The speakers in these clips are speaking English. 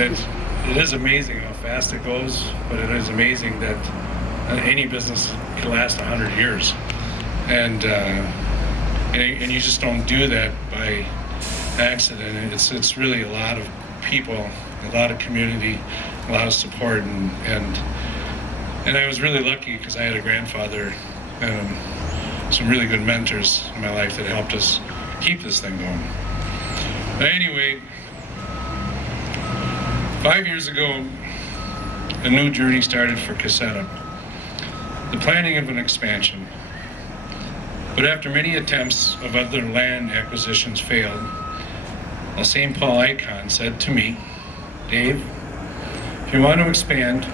it is amazing how fast it goes, but it is amazing that any business can last 100 years. And you just don't do that by accident. It's really a lot of people, a lot of community, a lot of support, and I was really lucky because I had a grandfather and some really good mentors in my life that helped us keep this thing going. But anyway, 5 years ago, a new journey started for Cossetta, the planning of an expansion. But after many attempts of other land acquisitions failed, a St. Paul icon said to me, "Dave, if you want to expand,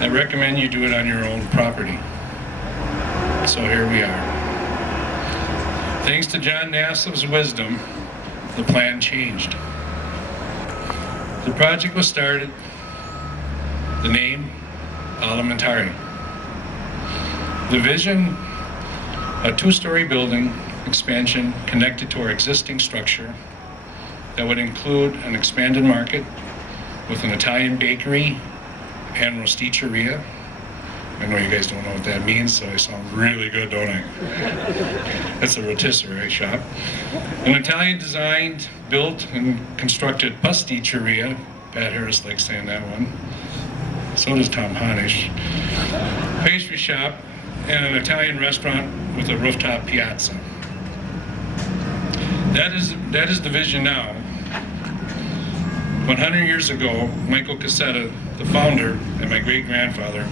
I recommend you do it on your own property." So here we are. Thanks to John Nassau's wisdom, the plan changed. The project was started, the name, Alimentari. The vision, a two-story building expansion connected to our existing structure that would include an expanded market with an Italian bakery and rosticceria. I know you guys don't know what that means, so I sound really good, don't I? That's a rotisserie shop. An Italian designed, built, and constructed pasticceria. Pat Harris likes saying that one. So does Tom Hanisch. Pastry shop, and an Italian restaurant with a rooftop piazza. That is the vision now. 100 years ago, Michael Cossetta, the founder, and my great-grandfather,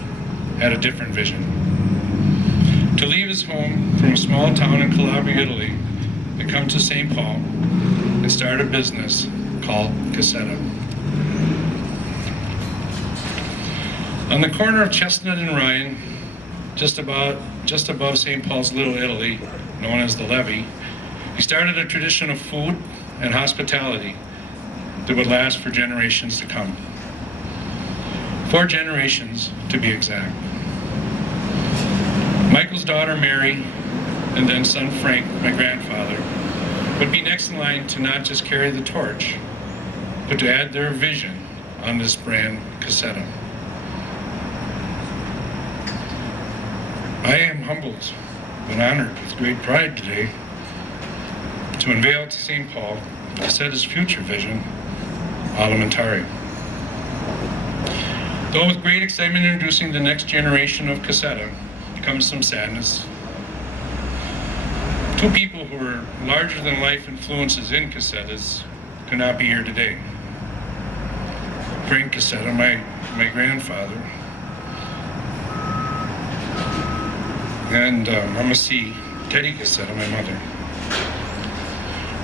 had a different vision. To leave his home from a small town in Calabria, Italy, and come to St. Paul and start a business called Cossetta. On the corner of Chestnut and Ryan, just above St. Paul's Little Italy, known as the Levee, he started a tradition of food and hospitality that would last for generations to come. 4 generations, to be exact. Michael's daughter, Mary, and then son, Frank, my grandfather, would be next in line to not just carry the torch, but to add their vision on this brand, Cossetta. I am humbled and honored with great pride today to unveil to St. Paul Cossetta's future vision, Alimentari. Though with great excitement introducing the next generation of Cossetta comes some sadness. 2 people who were larger-than-life influences in Cossetta's could not be here today. Frank Cossetta, my grandfather, and Mama C, Teddy Cossetta, my mother.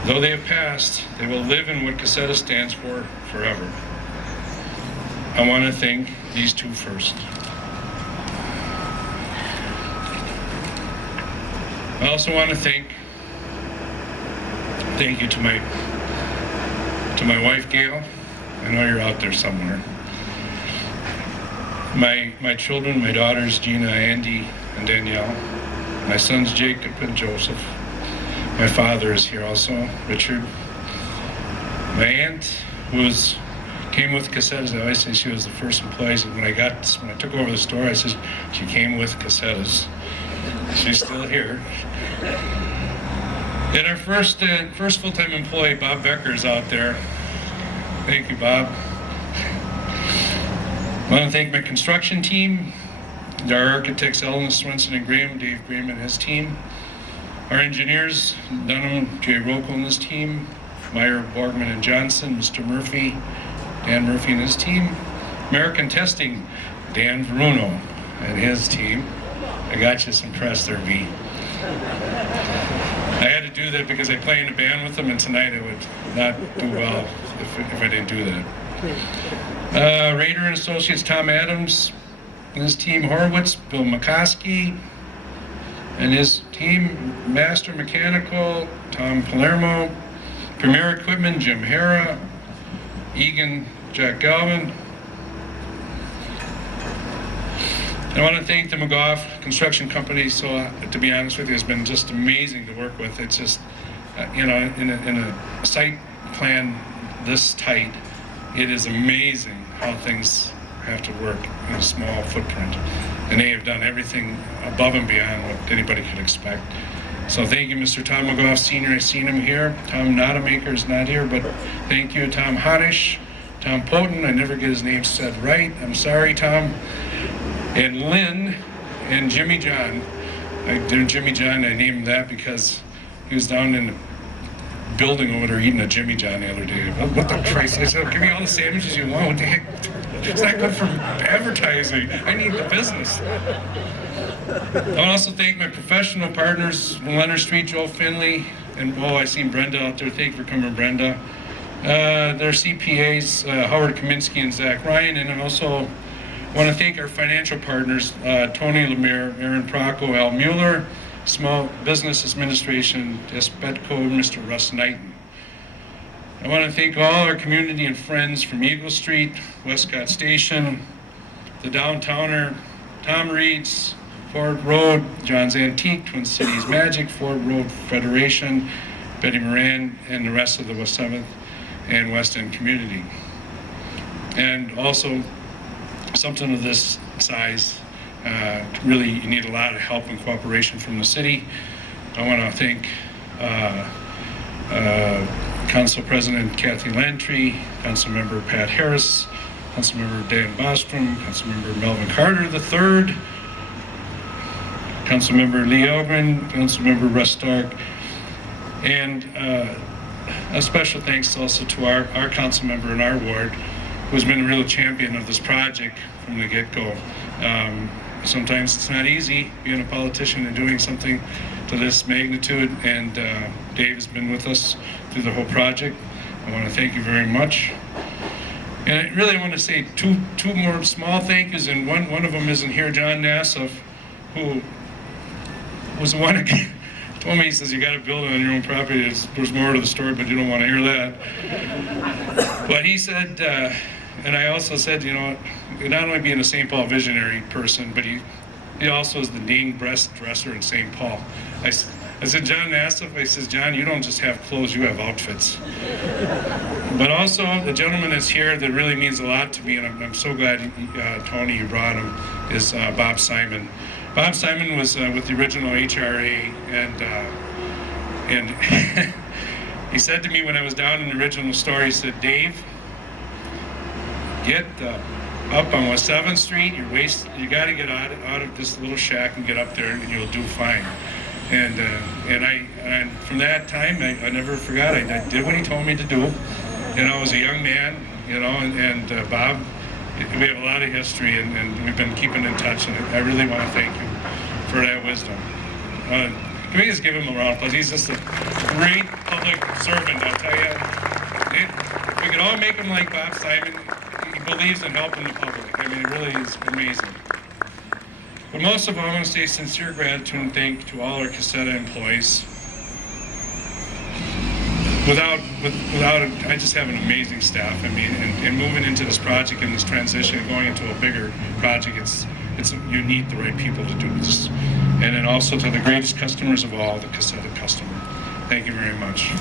Though they have passed, they will live in what Cossetta stands for forever. I want to thank these 2 first. I also want to thank you to my wife, Gail. I know you're out there somewhere. My children, my daughters, Gina, Andy, and Danielle. My sons, Jacob and Joseph. My father is here also, Richard. My aunt, who came with Cossetta's. I always say she was the first employee. When I took over the store, I said she came with Cossetta's. She's still here. And our first full-time employee, Bob Becker, is out there. Thank you, Bob. I want to thank my construction team, our architects, Ellen Swenson and Dave Graham and his team. Our engineers, Dunham, Jay Rocco and his team, Meyer, Borgman and Johnson, Mr. Murphy, Dan Murphy and his team. American Testing, Dan Bruno and his team. I got you some press there, V. I had to do that because I play in a band with them, and tonight I would not do well if I didn't do that. Rader and Associates, Tom Adams and his team, Horowitz, Bill McCoskey and his team, Master Mechanical, Tom Palermo, Premier Equipment, Jim Hara, Egan, Jack Galvin. I want to thank the McGough Construction Company. So, to be honest with you, it's been just amazing to work with. It's just, in a site plan this tight, it is amazing how things have to work in a small footprint. And they have done everything above and beyond what anybody could expect. So thank you, Mr. Tom McGough Sr. I've seen him here. Tom Notamaker is not here, but thank you, Tom Honish, Tom Poten. I never get his name said right. I'm sorry, Tom. And Lynn and Jimmy John. Jimmy John, I named him that because he was down in the building over there eating a Jimmy John the other day. What the Christ? I said, give me all the sandwiches you want. What the heck? It's not good for advertising. I need the business. I want to also thank my professional partners, Leonard Street, Joe Finley, and I seen Brenda out there. Thank you for coming, Brenda. Their CPAs, Howard Kaminsky and Zach Ryan, and I also want to thank our financial partners, Tony Lemire, Aaron Procco, Al Mueller, Small Business Administration, Espetco, Mr. Russ Knighton. I want to thank all our community and friends from Eagle Street, Westcott Station, the Downtowner, Tom Reed's, Ford Road, John's Antique, Twin Cities Magic, Ford Road Federation, Betty Moran, and the rest of the West 7th and West End community. And also, something of this size, really you need a lot of help and cooperation from the city. I want to thank Council President Kathy Lantry, Council Member Pat Harris, Council Member Dan Bostrom, Council Member Melvin Carter III, Council Member Lee Elgren, Council Member Russ Stark, and a special thanks also to our council member in our ward, who's been a real champion of this project from the get-go. Sometimes it's not easy being a politician and doing something to this magnitude, and Dave has been with us through the whole project. I want to thank you very much. And I really want to say two more small thank yous, and one of them isn't here, John Nassif, who was the one who told me, he says, you got to build it on your own property. There's more to the story, but you don't want to hear that. But he said, and I also said, you know, not only being a St. Paul visionary person, but he also is the named breast dresser in St. Paul. I said, John Nassif, I says, John, you don't just have clothes, you have outfits. But also, the gentleman that's here that really means a lot to me, and I'm so glad, Tony, you brought him, is Bob Simon. Bob Simon was with the original HRA, and he said to me when I was down in the original store, he said, Dave, get up on West 7th Street, you got to get out of this little shack and get up there and you'll do fine. And from that time, I never forgot. I did what he told me to do. You know, I was a young man, you know, and Bob, we have a lot of history, and we've been keeping in touch, and I really want to thank you for that wisdom. Can we just give him a round of applause? He's just a great public servant, I'll tell you. We could all make him like Bob Simon. He believes in helping the public. I mean, it really is amazing. But most of all, I want to say sincere gratitude and thank to all our Cossetta employees. I just have an amazing staff. I mean, and moving into this project and this transition and going into a bigger project, you need the right people to do this. And then also to the greatest customers of all, the Cossetta customer. Thank you very much.